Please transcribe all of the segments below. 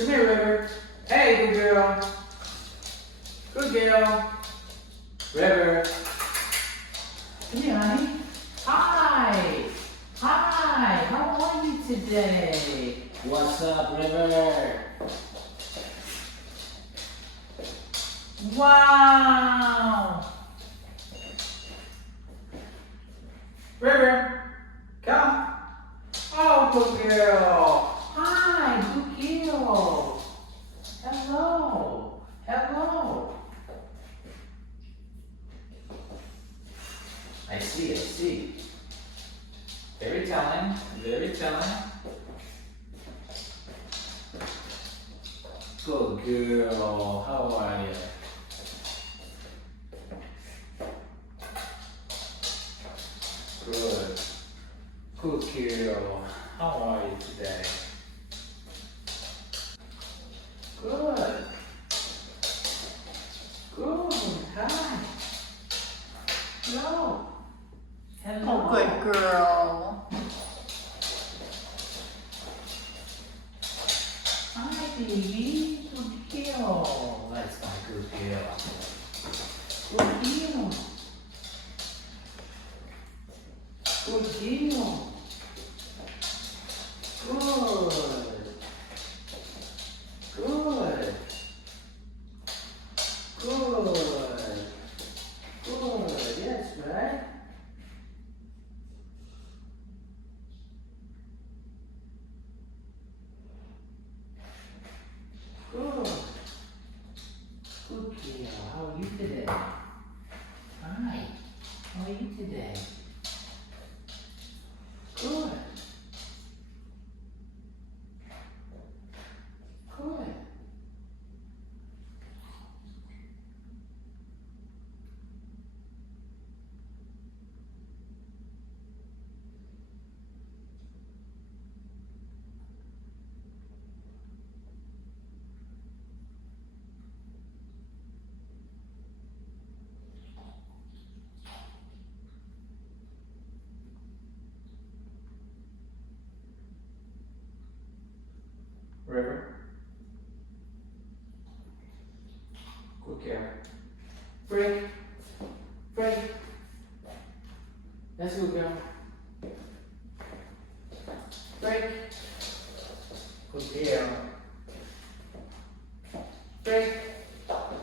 Come here, River. Hey, good girl. Good girl. River. Come here, honey. Hi. Hi. How are you today? What's up, River? Wow. River, come. Oh, good girl. Hi, good girl. Hello. Hello. I see. Very telling, very telling. Good girl. How are you? Good. Good girl. How are you today? Good. Good. Hi. Hello. Hello. Oh, good girl. Hi, baby. Good girl. That's my good girl. Good girl. Good girl. Good. Good. Good. Good. Yes, right? Good. Good girl. How are you today? Hi. How are you today? Good. Good. River. Good girl. Break. Break. That's a good girl. Break. Good girl. Break.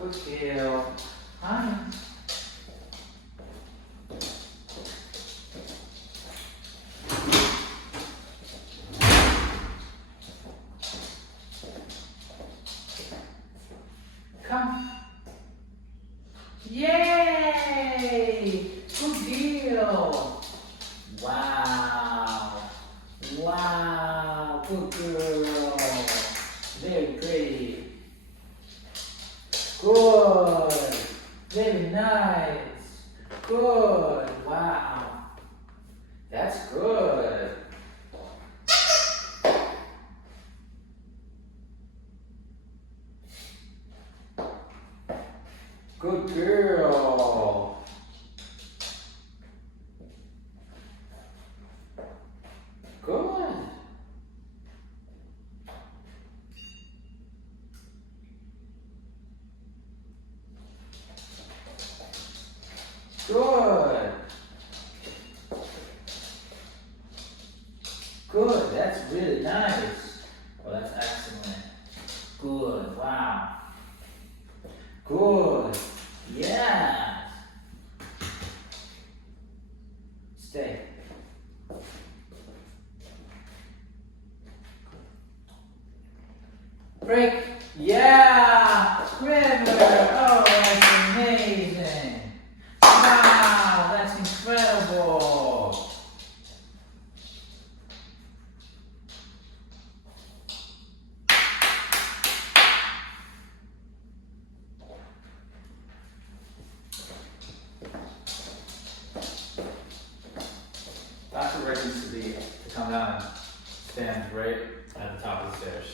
Good girl. Hi. Come. Yay! Good deal. Wow. Wow. Good girl. Very pretty. Good. Very nice. Good. Wow. That's good. Good girl. Good. Good. Good. That's really nice. Oh, that's excellent. Good. Wow. Good. Yeah. Stay. Break. Yeah. River. Oh, that's amazing. Wow, that's incredible. Dr. Rick needs to come down and stand right at the top of the stairs.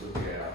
Good girl.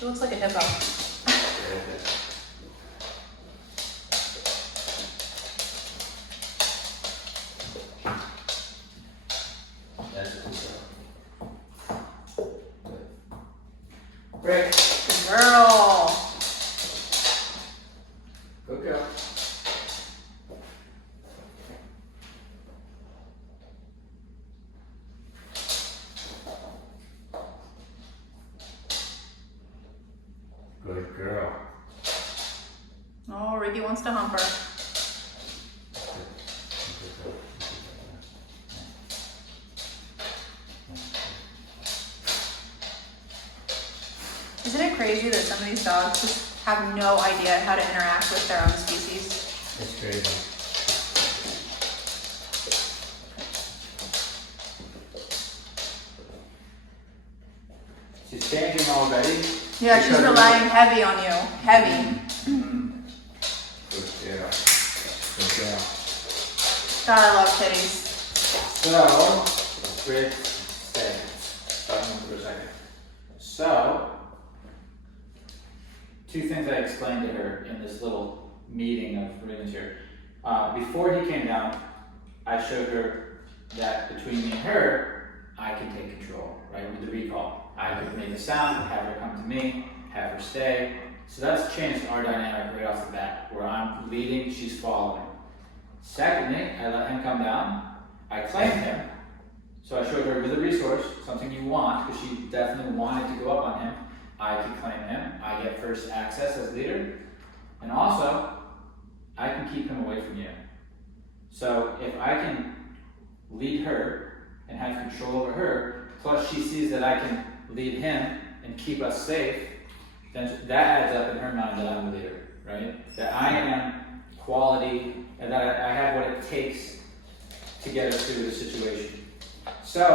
She looks like a hippo. That's a good girl. Break. Good girl. Good girl. Good girl. Oh, Ricky wants to hump her. Isn't it crazy that some of these dogs just have no idea how to interact with their own species? It's crazy. She's changing already. Yeah, she's relying heavy on you. Heavy. Good girl. Good girl. God, I love kitties. So, Brit, stay. Stop moving for a second. So, two things I explained to her in this little meeting of Regan's here. Before he came down, I showed her that between me and her, I can take control, right, with the recall. I could make a sound, have her come to me, have her stay. So that's changed our dynamic right off the bat, where I'm leading, she's following. Secondly, I let him come down, I claimed him, so I showed her with a resource, something you want, because she definitely wanted to go up on him. I can claim him, I get first access as leader, and also, I can keep him away from you. So if I can lead her and have control over her, plus she sees that I can lead him and keep us safe, then that adds up in her mind that I'm the leader, right? That I am quality, and that I have what it takes to get us through the situation. So,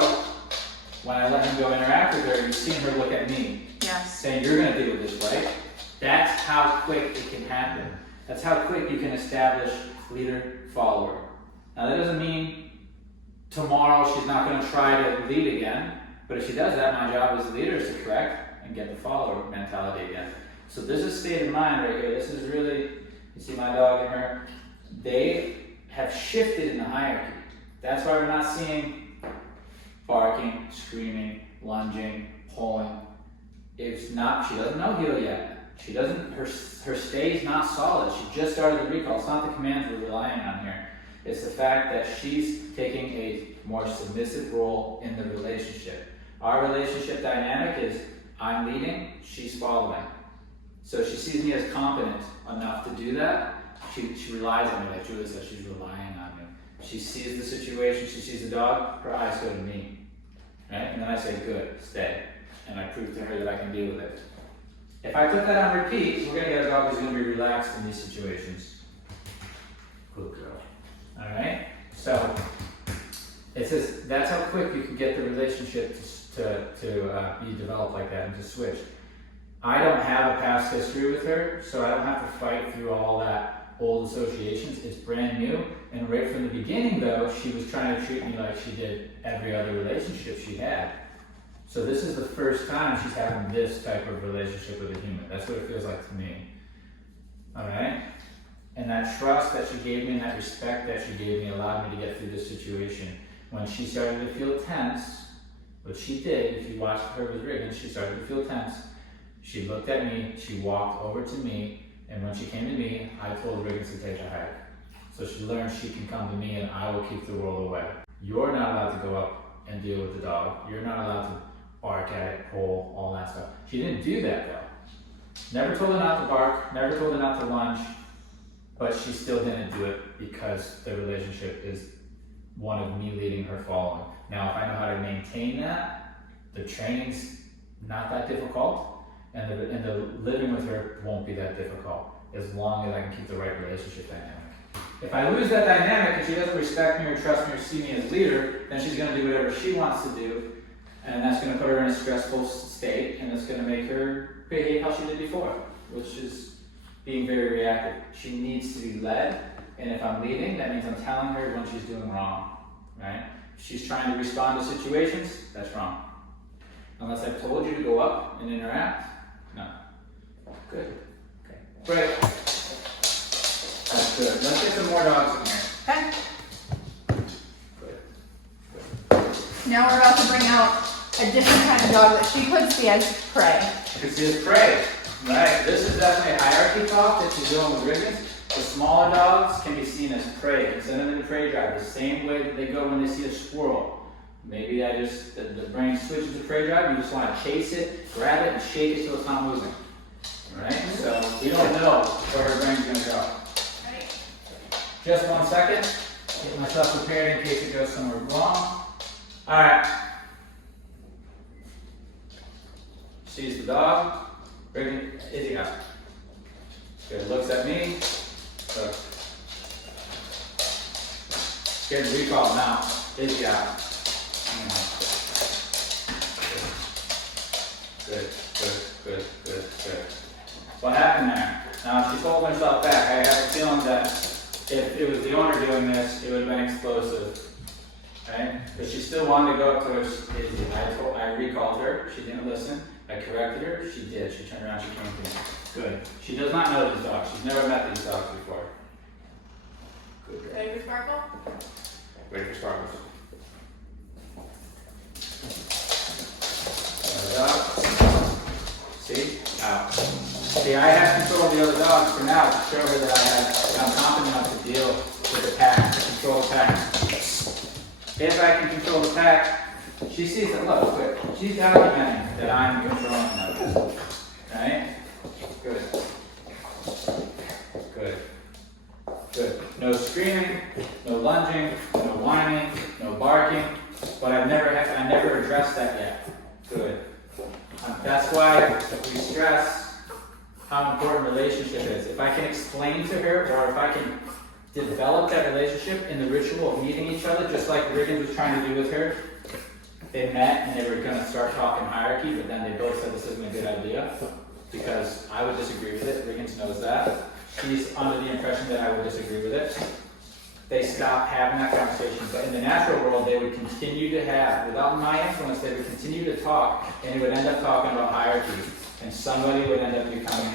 when I let him go interact with her, you've seen her look at me, Yes. saying, you're going to deal with this, right? That's how quick it can happen. That's how quick you can establish leader-follower. Now that doesn't mean tomorrow she's not going to try to lead again, but if she does that, my job as a leader is to correct and get the follower mentality again. So this is state of mind right here. This is really, you see my dog and her, they have shifted in the hierarchy. That's why we're not seeing barking, screaming, lunging, pulling. It's not, she doesn't know heel yet. She doesn't, her stay's not solid. She just started the recall. It's not the commands we're relying on here. It's the fact that she's taking a more submissive role in the relationship. Our relationship dynamic is I'm leading, she's following. So she sees me as competent enough to do that. She relies on me, like Julie said, she's relying on me. She sees the situation, she sees the dog, her eyes go to me. Right? And then I say, good, stay. And I prove to her that I can deal with it. If I put that on repeat, we're going to get a dog who's going to be relaxed in these situations. Good girl. Alright? So, it says that's how quick you can get the relationship to be developed like that and to switch. I don't have a past history with her, so I don't have to fight through all that old associations. It's brand new. And right from the beginning, though, she was trying to treat me like she did every other relationship she had. So this is the first time she's having this type of relationship with a human. That's what it feels like to me. Alright? And that trust that she gave me and that respect that she gave me allowed me to get through this situation. When she started to feel tense, what she did, if you watched her with Regan, she started to feel tense. She looked at me, she walked over to me, and when she came to me, I told Regan to take a hike. So she learned she can come to me and I will keep the world away. You're not allowed to go up and deal with the dog. You're not allowed to bark at it, pull, all that stuff. She didn't do that though. Never told her not to bark, never told her not to lunge, but she still didn't do it because the relationship is one of me leading her following. Now if I know how to maintain that, the training's not that difficult, and the living with her won't be that difficult, as long as I can keep the right relationship dynamic. If I lose that dynamic and she doesn't respect me or trust me or see me as leader, then she's going to do whatever she wants to do, and that's going to put her in a stressful state, and it's going to make her behave how she did before, which is being very reactive. She needs to be led, and if I'm leading, that means I'm telling her when she's doing wrong, right? If she's trying to respond to situations, that's wrong. Unless I've told you to go up and interact, no. Good. Okay. Great. That's good. Let's get some more dogs in here. Okay. Good. Now we're about to bring out a different kind of dog that she could see as prey. You can see it's prey, right? This is definitely a hierarchy talk that you're doing with Riggins. The smaller dogs can be seen as prey. Send them in the prey drive the same way that they go when they see a squirrel. Maybe the brain switches to prey drive. You just want to chase it, grab it, and shake it so it's not moving. Right? So we don't know where her brain's going to go. Ready? Just 1 second. Get myself prepared in case it goes somewhere wrong. All right. Sees the dog. Riggins, Izzy out. Good. Looks at me. Look. Good recall now. Izzy out. Good, good, good, good, good. What happened there? Now she's holding herself back. I have a feeling that if it was the owner doing this, it would have been explosive. Right? But she still wanted to go up towards Izzy. I recalled her. She didn't listen. I corrected her. She did. She turned around. She came to me. Good. She does not know these dogs. She's never met these dogs before. Good. Ready for Sparkle? Ready for Sparkles. See? Out. See, I have control of the other dogs for now to show her that I'm confident enough to deal with the pack, to control the pack. If I can control the pack, she sees that, look, quick. She's documenting that I'm controlling them. Right? Good. Good. Good. No screaming, no lunging, no whining, no barking. But I never addressed that yet. Good. That's why we stress how important relationship is. If I can explain to her, or if I can develop that relationship in the ritual of meeting each other, just like Riggins was trying to do with her. They met and they were going to start talking hierarchy, but then they both said this isn't a good idea because I would disagree with it. Riggins knows that. She's under the impression that I would disagree with it. They stopped having that conversation, but in the natural world, they would continue to have, without my influence, they would continue to talk, and it would end up talking about hierarchy, and somebody would end up becoming,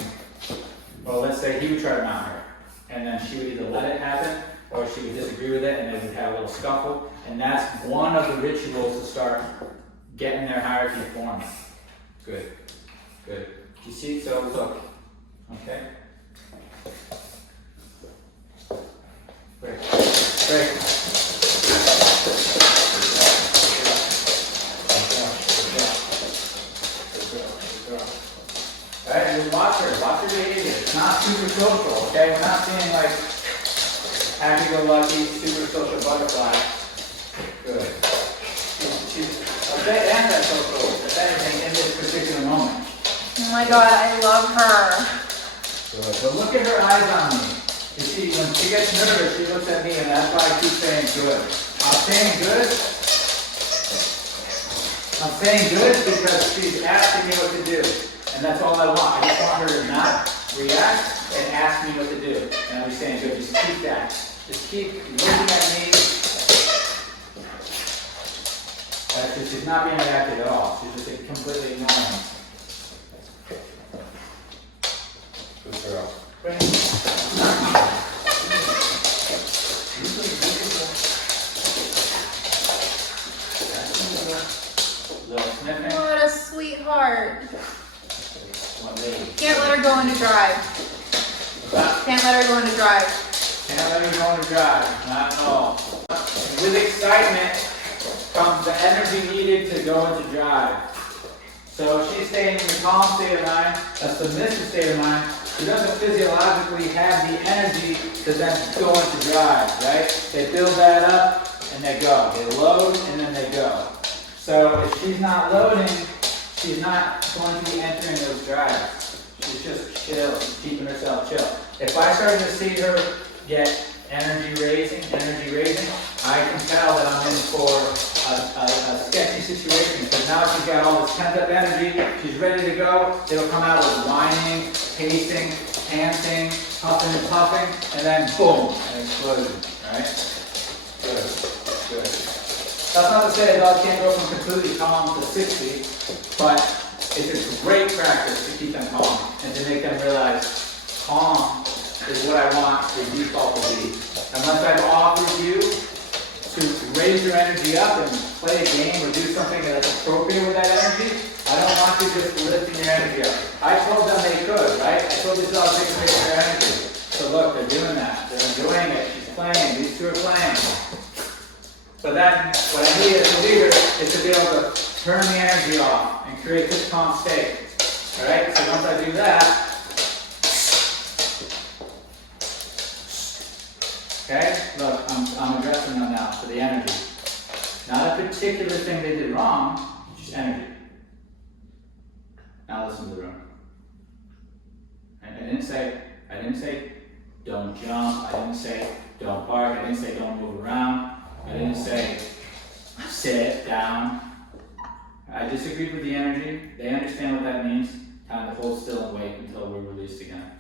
well, let's say he would try to mount her, and then she would either let it happen, or she would disagree with it, and they would have a little scuffle, and that's one of the rituals to start getting their hierarchy formed. Good, good. You see, so look, okay? Great. Great. Alright, and just watch her behavior. It's not super social, okay? We're not seeing like happy-go-lucky, super social butterfly. Good. She's a bit antisocial, if anything, in this particular moment. Oh my god, I love her. Good. So look at her eyes on me. You see, when she gets nervous, she looks at me, and that's why I keep saying good. I'm saying good. I'm saying good because she's asking me what to do. And that's all I want. I just want her to not react and ask me what to do. And I'm just saying good. Just keep that. Just keep looking at me. That's just, she's not being reactive at all. She's just completely ignoring me. Good girl. What a sweetheart. Can't let her go into drive. Can't let her go into drive. Can't let her go into drive. Not at all. With excitement comes the energy needed to go into drive. So she's staying in a calm state of mind, a submissive state of mind. She doesn't physiologically have the energy to then go into drive, right? They build that up and they go. They load and then they go. So if she's not loading, she's not going to be entering those drives. She's just chill. She's keeping herself chill. If I started to see her get energy raising, I can tell that I'm in for a sketchy situation because now she's got all this pent up energy. She's ready to go. It'll come out with whining, pacing, panting, huffing and puffing, and then boom, an explosion. Right? Good. Good. That's not to say a dog can't go from completely calm to 60, but It's a great practice to keep them calm and to make them realize calm is what I want the default to be. Unless I've offered you to raise your energy up and play a game or do something that's appropriate with that energy, I don't want you just lifting your energy up. I told them they could, right? I told these dogs they could take their energy. So look, they're doing that. They're enjoying it. She's playing. These two are playing. But then, what I need as a leader is to be able to turn the energy off and create this calm state. Alright? So once I do that, okay? Look, I'm addressing them now for the energy. Not a particular thing they did wrong, just energy. Now listen to the room. And I didn't say don't jump, I didn't say don't bark, I didn't say don't move around, I didn't say sit down. I disagreed with the energy. They understand what that means. Time to hold still and wait until we're released again.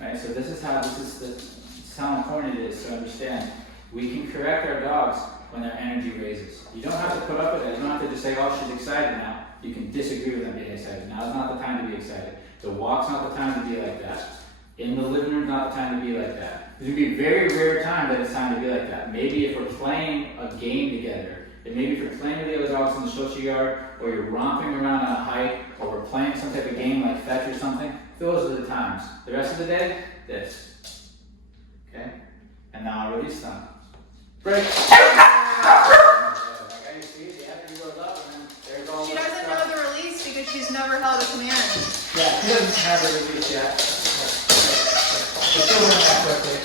Alright, so this is how important it is to understand. We can correct our dogs when their energy raises. You don't have to put up with it. You don't have to just say, oh, she's excited now. You can disagree with them being excited. Now is not the time to be excited. The walk's not the time to be like that. In the living room, not the time to be like that. There's going to be a very rare time that it's time to be like that. Maybe if we're playing a game together, and maybe if you're playing with the other dogs in the social yard, or you're romping around on a hike, or we're playing some type of game like fetch or something, those are the times. The rest of the day, this. Okay? And now I release them. Break. Okay, see, the energy goes up, and then there's all She doesn't know the release because she's never held a command. Yeah, she doesn't have a release yet. But she'll learn that quickly.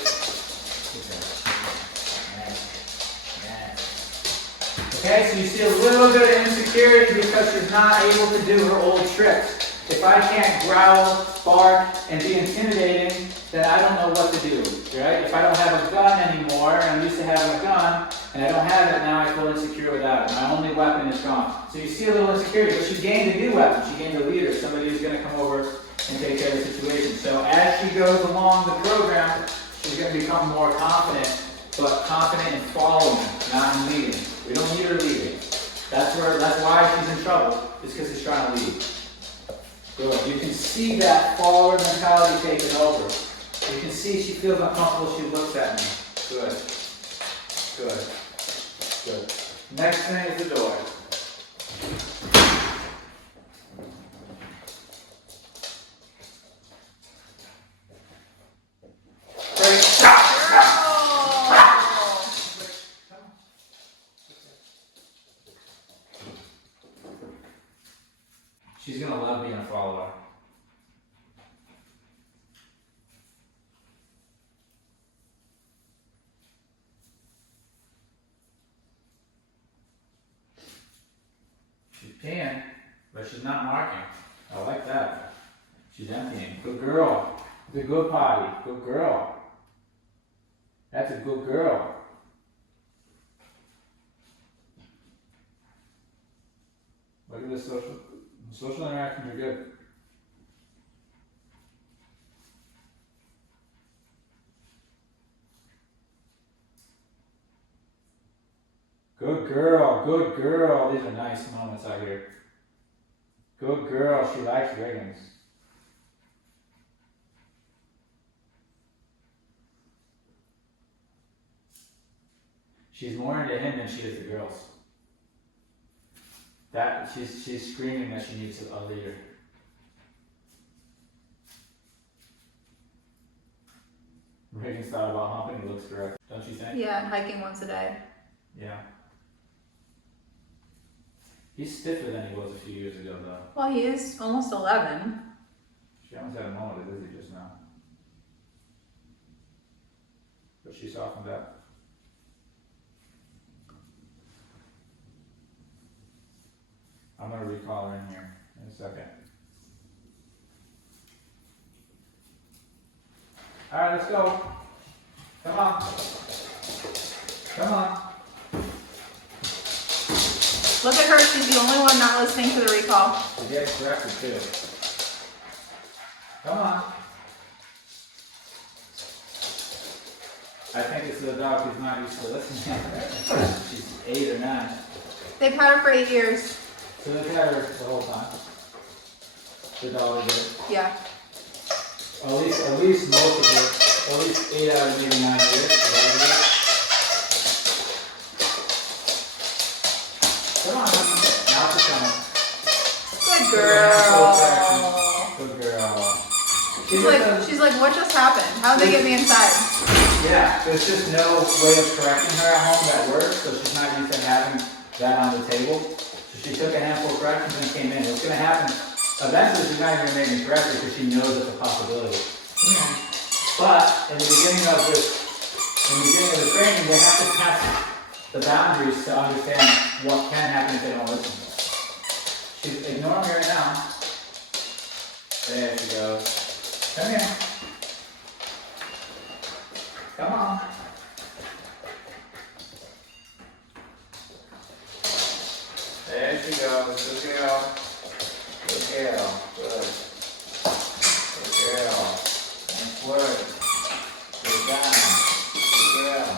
Okay, so you see a little bit of insecurity because she's not able to do her old tricks. If I can't growl, bark, and be intimidating, then I don't know what to do, right? If I don't have a gun anymore, and I'm used to having a gun, and I don't have it, now I feel insecure without it. My only weapon is gone. So you see a little insecurity, but she gained a new weapon. She gained a leader, somebody who's going to come over and take care of the situation. So as she goes along the program, she's going to become more confident, but confident in following, not in leading. We don't need her leading. That's why she's in trouble, is because she's trying to lead. Good. You can see that follower mentality taking over. You can see she feels uncomfortable, she looks at me. Good. Good. Good. Next thing is the door. She's gonna love being a follower. She's peeing, but she's not marking. I like that. She's emptying. Good girl. It's a good potty. Good girl. That's a good girl. Look at this social interactions are good. Good girl, good girl. These are nice moments out here. Good girl, she likes riggings. She's more into him than she is the girls. That she's screaming that she needs a leader. Reagan's thought about humping, it looks correct, don't you think? Yeah, and hiking once a day. Yeah. He's stiffer than he was a few years ago, though. Well, he is almost 11. She almost had a moment of dizzy just now. But she softened up. I'm going to recall her in here in a second. Alright, let's go. Come on. Come on. Look at her, she's the only one not listening to the recall. She gets corrected too. Come on. I think it's the dog who's not used to listening. She's 8 or 9. They've had her for 8 years. So they've had her the whole time. the dog did. Yeah. At least most of it. At least 8 out of maybe 9 years. Come on, now she's coming. Good girl. Good girl. She's like, what just happened? How did they get me inside? Yeah, there's just no way of correcting her at home that works, so she's not used to having that on the table. So she took a handful of corrections and came in. What's going to happen? Eventually, she's not even going to make me correct her because she knows it's a possibility. But in the beginning of the training, they have to test the boundaries to understand what can happen if they don't listen. She's ignoring me right now. There she goes. Come here. Come on. There she goes. Good girl. Good girl. Good. Good girl. Nice work. Good down. Good girl.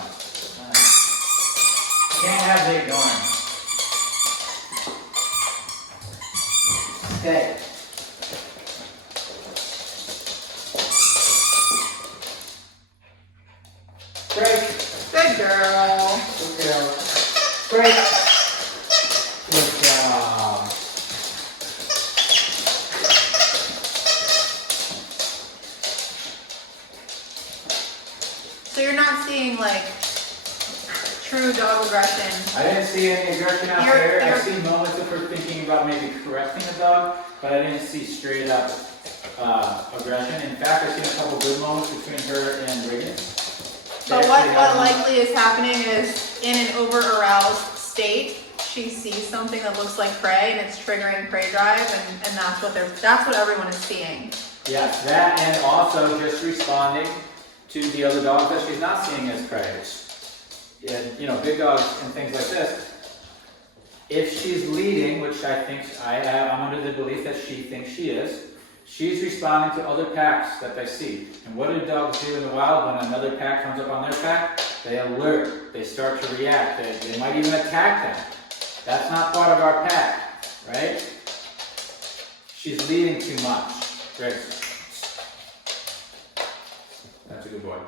Nice. Can't have the ignoring. Stay. Break. Good girl. Good girl. Break. Good job. So you're not seeing like true dog aggression. I didn't see any aggression out there. I see moments of her thinking about maybe correcting the dog, but I didn't see straight up aggression. In fact, I've seen a couple good moments between her and Reagan. But what likely is happening is in an over-aroused state, she sees something that looks like prey and it's triggering prey drive, and that's what everyone is seeing. Yes, that and also just responding to the other dogs that she's not seeing as prey. And, you know, big dogs and things like this. If she's leading, which I'm under the belief that she thinks she is, she's responding to other packs that they see. And what do dogs do in the wild when another pack comes up on their pack? They alert, they start to react, they might even attack them. That's not part of our pack, right? She's leading too much. Great. That's a good boy.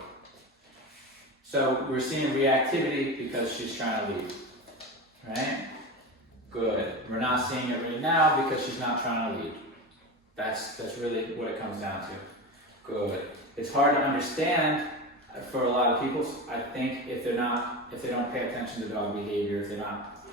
So we're seeing reactivity because she's trying to lead, right? Good. We're not seeing it right now because she's not trying to lead. That's really what it comes down to. Good. It's hard to understand for a lot of people. I think if they don't pay attention to dog behavior, if they're not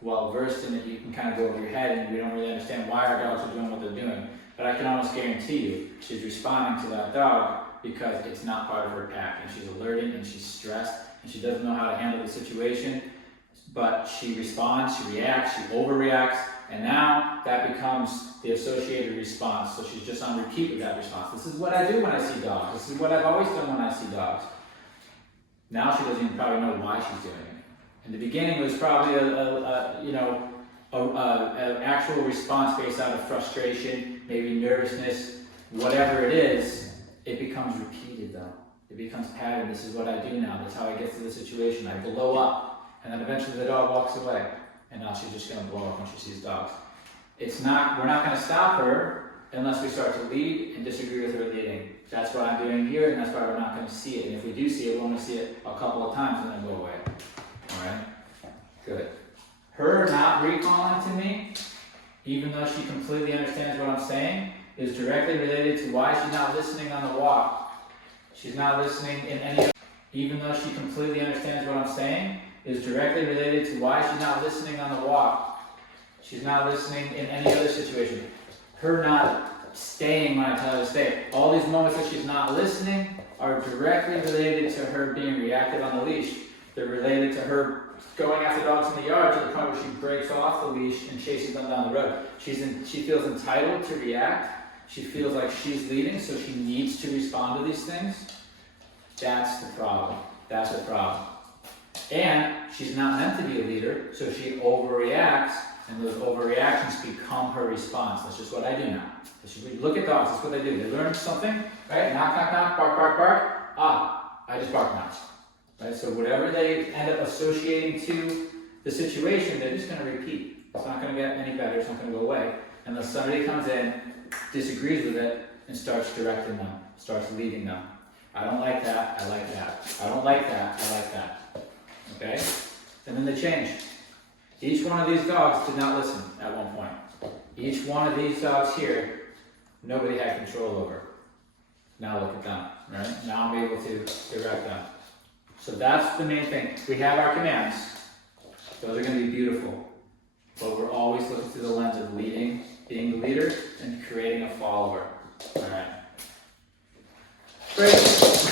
well versed in it, you can kind of go over your head and we don't really understand why our dogs are doing what they're doing. But I can almost guarantee you, she's responding to that dog because it's not part of her pack, and she's alerting and she's stressed and she doesn't know how to handle the situation. But she responds, she reacts, she overreacts, and now that becomes the associated response. So she's just on repeat with that response. This is what I do when I see dogs. This is what I've always done when I see dogs. Now she doesn't even probably know why she's doing it. In the beginning, it was probably an actual response based out of frustration, maybe nervousness, whatever it is. It becomes repeated though. It becomes pattern. This is what I do now. That's how I get to the situation. I blow up, and then eventually the dog walks away. And now she's just going to blow up when she sees dogs. We're not going to stop her unless we start to lead and disagree with her leading. That's what I'm doing here, and that's why we're not going to see it. And if we do see it, we'll only see it a couple of times and then go away. All right? Good. Her not recalling to me, even though she completely understands what I'm saying, is directly related to why she's not listening on the walk. She's not listening in any, even though she completely understands what I'm saying, is directly related to why she's not listening on the walk. She's not listening in any other situation. Her not staying when I tell her to stay. All these moments that she's not listening are directly related to her being reactive on the leash. They're related to her going after dogs in the yard to the point where she breaks off the leash and chases them down the road. She feels entitled to react. She feels like she's leading, so she needs to respond to these things. That's the problem. That's the problem. And she's not meant to be a leader, so she overreacts, and those overreactions become her response. That's just what I do now. Look at dogs, that's what they do. They learn something, right? Knock, knock, knock, bark, bark, bark. I just bark now. Right? So whatever they end up associating to the situation, they're just going to repeat. It's not going to get any better, it's not going to go away, unless somebody comes in disagrees with it and starts directing them, starts leading them. I don't like that, I like that. I don't like that, I like that. Okay? And then they change. Each one of these dogs did not listen at one point. Each one of these dogs here, nobody had control over. Now look at them, right? Now I'm able to direct them. So that's the main thing. We have our commands. Those are going to be beautiful. But we're always looking through the lens of leading, being the leader, and creating a follower. All right. Great.